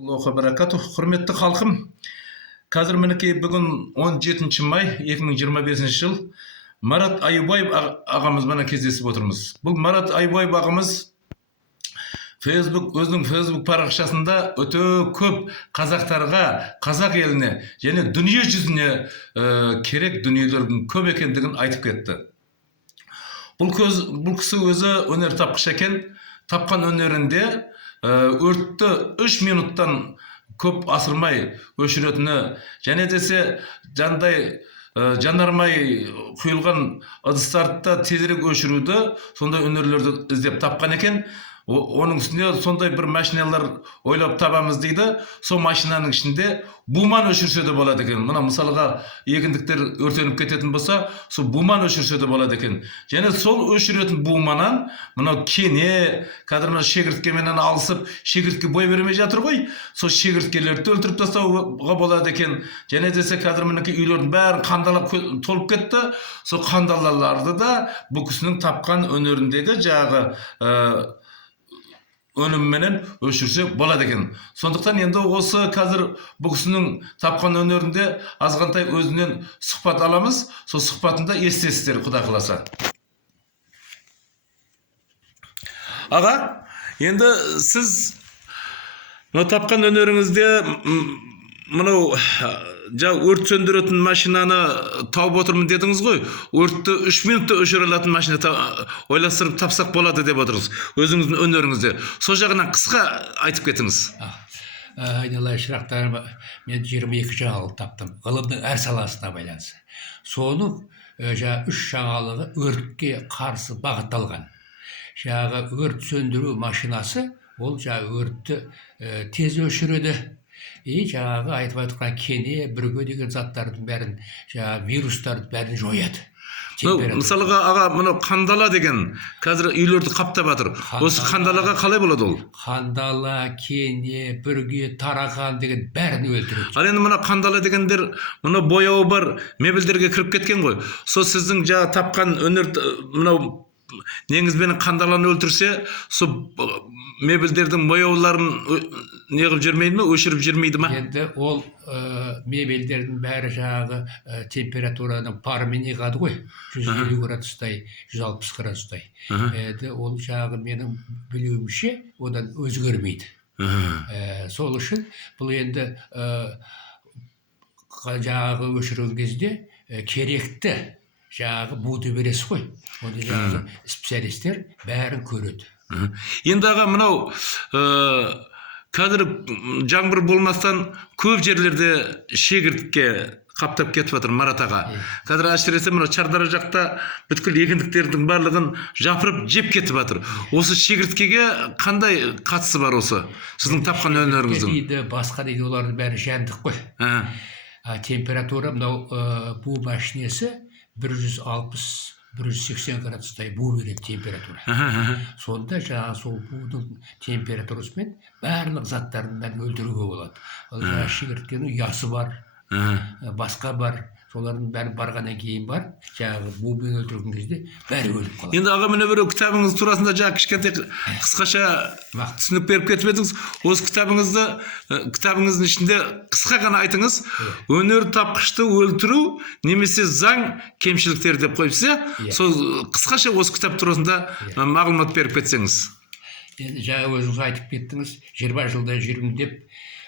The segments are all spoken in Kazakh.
Аллаху баракатух. Құрметті халқым, қазір мінекей бүгін 17 май 2025 жыл Марат Аюбаев ағамызбен кездесіп отырмыз. Бұл Марат Аюбаев ағамыз өзінің Facebook парақшасында өте көп қазақтарға, қазақ еліне және дүние жүзіне керек дүниелердің көп екендігін айтып кетті. Бұл кісі өзі өнер тапқыш екен. Тапқан өнерінде өртті 3 минуттан көп асырмай өшіретіні, және десе жанармай құйылған ыдыстарды тезірек өшіруді, сондай өнерлерді іздеп тапқан екен. Оның үстінде сондай бір машиналар ойлап табамыз дейді. Сол машинаның ішінде буман өшірсе де болады екен. Мына мысалға егіндіктер өртеніп кететін болса, сол буман өшірсе де болады екен. Және сол өшіретін буманан мынау кене, қазір шегірткеменен алысып, шегіртке бой бермей жатыр ғой. Сол шегірткелерді өлтіріп тастауға болады екен. Және десе қазір мінекей үйлердің бәрі қандалап толып кетті. Сол қандалаларды да бұл кісінің тапқан өнеріндегі жағы өнімменен өшірсе болады екен. Сондықтан енді осы қазір бұл кісінің тапқан өнерінде азғантай өзінен сұхбат аламыз. Сол сұхбатында естесіздер, Құда қаласа. Аға, енді сіз тапқан өнеріңізде мынау өрт сөндіретін машинаны тауып отырмын дедіңіз ғой. Өртті 3 минутта өшіре алатын машина ойластырып тапсақ болады деп отырсыз. Өзіңіздің өнеріңізде. Сол жағынан қысқа айтып кетіңіз. Айналайын шырақтарым, мен 22 жаңалық таптым. Ғылымның әр саласына байланысты. Соның 3 жаңалығы өртке қарсы бағытталған. Өрт сөндіру машинасы, ол өртті тез өшіреді. Жаңағы айтып айтқан кене, бүрге деген заттардың бәрін, вирустардың бәрін жояды. Мысалға аға, мұны қандала деген қазір үйлерді қаптап жатыр. Осы қандалаға қалай болады ол? Қандала, кене, бүрге, тараған деген бәрін өлтіреді. Ал енді мына қандала дегендер, мұны бояуы бар мебельдерге кіріп кеткен ғой. Сол сіздің тапқан өнер, мынау негізбен қандаланы өлтірсе, сол мебельдердің бояуларын неғып жүрмейді ме, өшіріп жүрмейді ме? Енді ол мебельдердің бәрі температураның парымен иғады ғой. 150 градустай, 160 градустай. Ол менің білуімше одан өзгермейді. Сол үшін бұл енді өшірген кезде керекті буды бересі ғой. Оны специалистер бәрін көреді. Енді аға, мынау қазір жаңбыр болмастан көп жерлерде шегіртке қаптап кетіп жатыр Марат аға. Қазір әсіресе мынау Шардара жақта бүткіл егіндіктердің барлығын жапырып жеп кетіп жатыр. Осы шегірткеге қандай қатысы бар осы сіздің тапқан өнеріңіздің? Басқа дейді, олардың бәрі жәндік қой. Температура мынау бу машинесі 160-180 градустай бу береді температура. Сонда сол будың температурасымен барлық заттардың бәрін өлтіруге болады. Ол шегірткенің ұясы бар, басқа бар. Солардың бәрі барғаннан кейін бар, бумен өлтірген кезде бәрі өліп қалады. Енді аға, міне бір кітабыңыз турасында кішкентай қысқаша түсінік беріп кетіп едіңіз. Осы кітабыңыздың ішінде қысқа ғана айтыңыз. Өнер тапқышты өлтіру немесе заң кемшіліктері деп қойыпсыз. Сол қысқаша осы кітап турасында мағлұмат беріп кетсеңіз. Енді өзіңіз айтып кеттіңіз, 20 жылда жүрмін деп,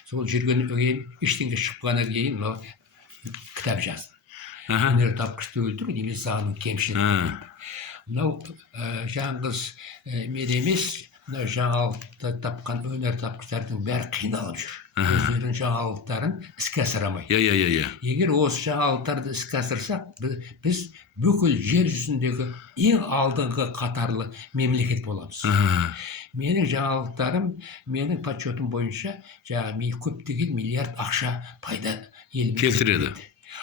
сол жүргеннен кейін, ештеңе шыққаннан кейін кітап жаздым. Өнер тапқышты өлтіру немесе заңның кемшілігі. Мынау жаңғыз мен емес, жаңалықты тапқан өнер тапқыштардың бәрі қиналып жүр. Өздерінің жаңалықтарын іске асырамайды. Егер осы жаңалықтарды іске асырсақ, біз бүкіл жер жүзіндегі ең алдыңғы қатарлы мемлекет боламыз. Менің жаңалықтарым, менің подсчетым бойынша көптеген миллиард ақша пайда келтіреді.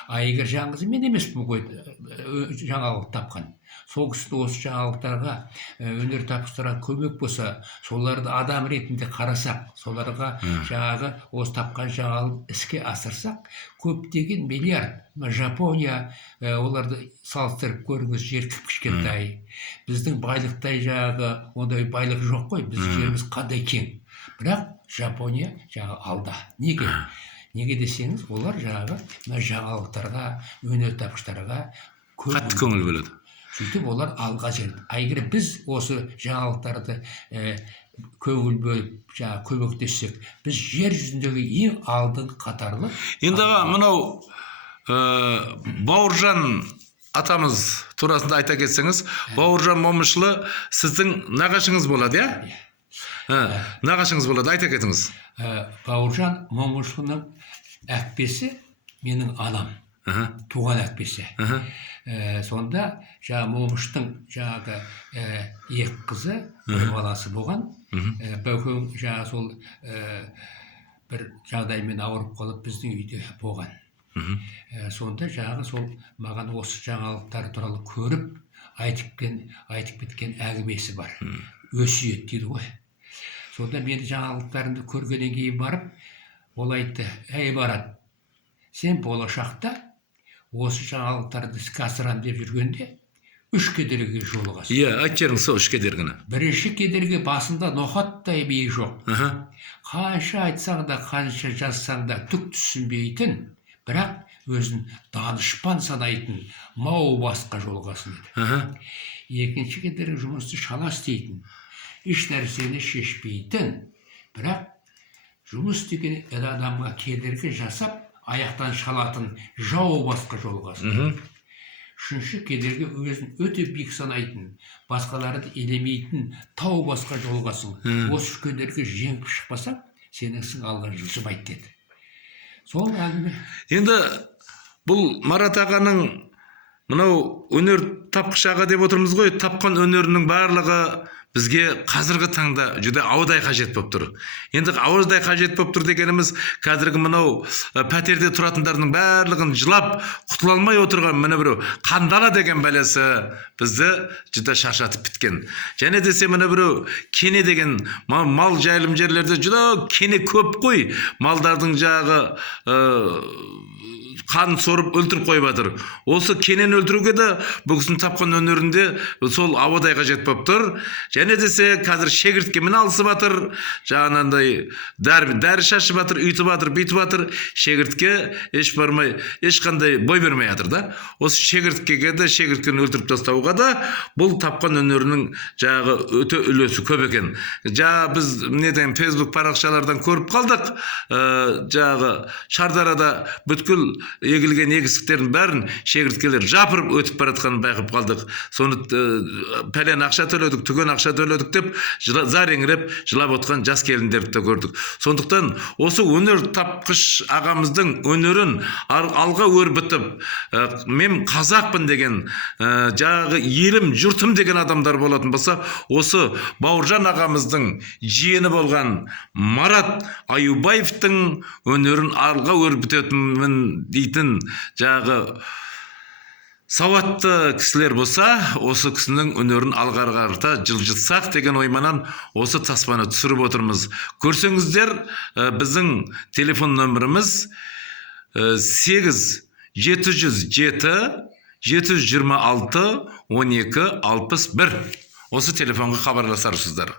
Егер жаңғыз мен емеспін ғой жаңалық тапқан. Сол кісі осы жаңалықтарға, өнер тапқыштарға көмек болса, соларды адам ретінде қарасақ, соларға осы тапқан жаңалық іске асырсақ, көптеген миллиард. Жапония, оларды салыстырып көріңіз, жер кішкентай. Біздің байлықтай ондай байлық жоқ қой, біздің жеріміз қандай кең. Бірақ Жапония алда. Неге десеңіз, олар мына жаңалықтарға, өнертапқыштарға қатты көңіл бөледі. Сөйтіп олар алға жүрді. Егер біз осы жаңалықтарды көңіл бөліп, көмектессек, біз жер жүзіндегі ең алдыңғы қатарлы. Енді мынау Бауыржан атамыз турасында айта кетсеңіз, Бауыржан Момышұлы сіздің нағашыңыз болады, нағашыңыз болады, айта кетіңіз. Бауыржан Момышұлының әпкесі менің анам, туған әпкесі. Сонда Момыштың екі қызы, бір баласы болған. Бәукең сол бір жағдаймен ауырып қалып біздің үйде болған. Сонда сол маған осы жаңалықтар туралы көріп айтып кеткен әңгімесі бар. Өсиет дейді ғой. Сонда мен жаңалықтарымды көргеннен кейін барып, ол айтты: "Ей Барат, сен болашақта осы жаңалықтарды іске асырам деп жүргенде 3 кедергіге жолығасың." Айтып беріңіз сол 3 кедергіні. Бірінші кедергі басында ноқаттай миы жоқ. Қанша айтсаң да, қанша жазсаң да түк түсінбейтін, бірақ өзін данышпан санайтын мау басқа жолығасың деді. Екінші кедергі жұмысты шала істейтін, еш нәрсені шешпейтін, бірақ жұмыс деген адамға кедергі жасап, аяқтан шалатын жау басқа жолығасың. Үшінші кедергі өзін өте биік санайтын, басқаларды елемейтін тау басқа жолығасың. Осы кедергі жеңіп шықпасаң, сенің ісің алға жылжымайды деді. Сол әңгіме. Енді бұл Марат ағаның мынау өнер тапқыш аға деп отырмыз ғой, тапқан өнерінің барлығы бізге қазіргі таңда жүде аудай қажет болып тұр. Енді ауыздай қажет болып тұр дегеніміз, қазіргі мынау пәтерде тұратындардың барлығын жылап құтыла алмай отырған міне біреу қандала деген бәлесі бізді жүде шаршатып біткен. Және десе міне біреу кене деген мал жайылым жерлерде жүде кене көп қой, малдардың қан сорып өлтіріп қойып жатыр. Осы кенен өлтіруге де бұл кісінің тапқан өнерінде сол ауадай қажет болып тұр. Және десе қазір шегіртке мін алысып жатыр, жаңағындай дәрі шашып жатыр, үйтіп жатыр, бүйтіп жатыр. Шегіртке ешқандай бой бермей жатыр да. Осы шегірткеге де, шегірткені өлтіріп тастауға да бұл тапқан өнерінің өте үлесі көп екен. Біз неден Facebook парақшалардан көріп қалдық, Шардарада бүткіл егілген егістіктердің бәрін шегірткелер жапырып өтіп баратқанын байқап қалдық. Соны пәлен ақша төледік, түген ақша төледік деп зареңіреп жылап отқан жас келіндерді де көрдік. Сондықтан осы өнер тапқыш ағамыздың өнерін алға өрбітіп, мен қазақпын деген, елім, жұртым деген адамдар болатын болса, осы Бауыржан ағамыздың жиені болған Марат Аюбаевтың өнерін алға өрбітетінмін дейтін сауатты кісілер болса, осы кісінің өнерін алға жылжытсақ деген ойманан осы таспаны түсіріп отырмыз. Көрсеңіздер, біздің телефон нөміріміз 8-707-726-12-61. Осы телефонға хабарласарсыздар.